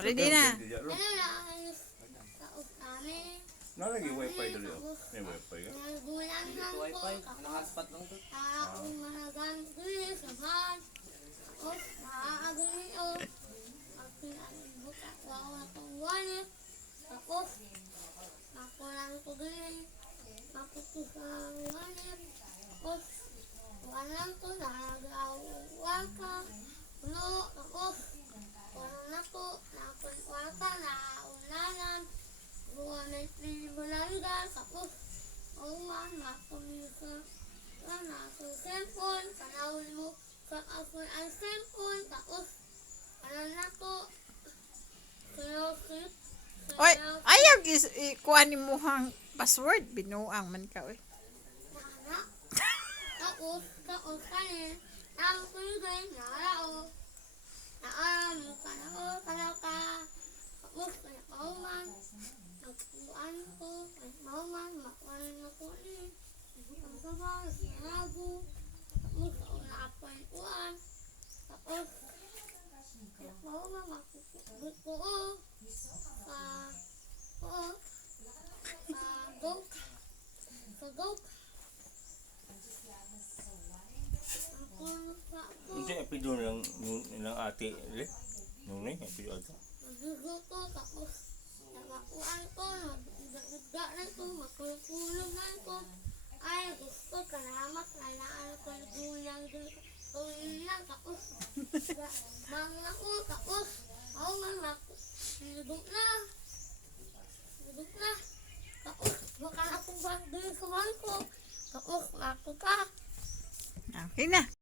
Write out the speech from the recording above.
Ready na. Ano lang, taos kami. Nalagi wifi dali oh. May wifi ka? Nagulang lang ko. Wifi, naka-hotspot lang to. Akong mahagang kuya sa bahan. Tapos, nakakagani o. Pag pinalibot ako ako na itong wallet. Tapos, ako lang ito din. Tapos ko sa wallet. Tapos, walang to, nakagawa ka. Puno, tapos, walang na to, nakunwa ka, naulanan. Buwan may pinibulaga, tapos, uwan, makumisa. Nasa cellphone, panahon mo sa ako ang cellphone, tapos ano na ko, sinokit, Oy, ayaw ikuha ni mo hang password. Binuang man ka, oy. nana, tapos kanin, ang kulay, narao, naaram mo ka na o, kanaw ka, tapos kanakauman, nagpuan ko, kanakauman, makuan na ko ni, ang sabang, sinago, tapos nakapay uan, tapos kanakauman, makukubot ko o, Sagok. Hindi epido ng ate le. Nung ni epido ato. Naguguto tapos nakakuan ko, nagdagda na ko, makulong na ko. Ay, gusto ka naman, kailangan ko yung gulang lang, tapos mga ko, tapos ako nga, nilubog na, tapos baka na akong bagay sa ko, tapos ako ka. Okay na.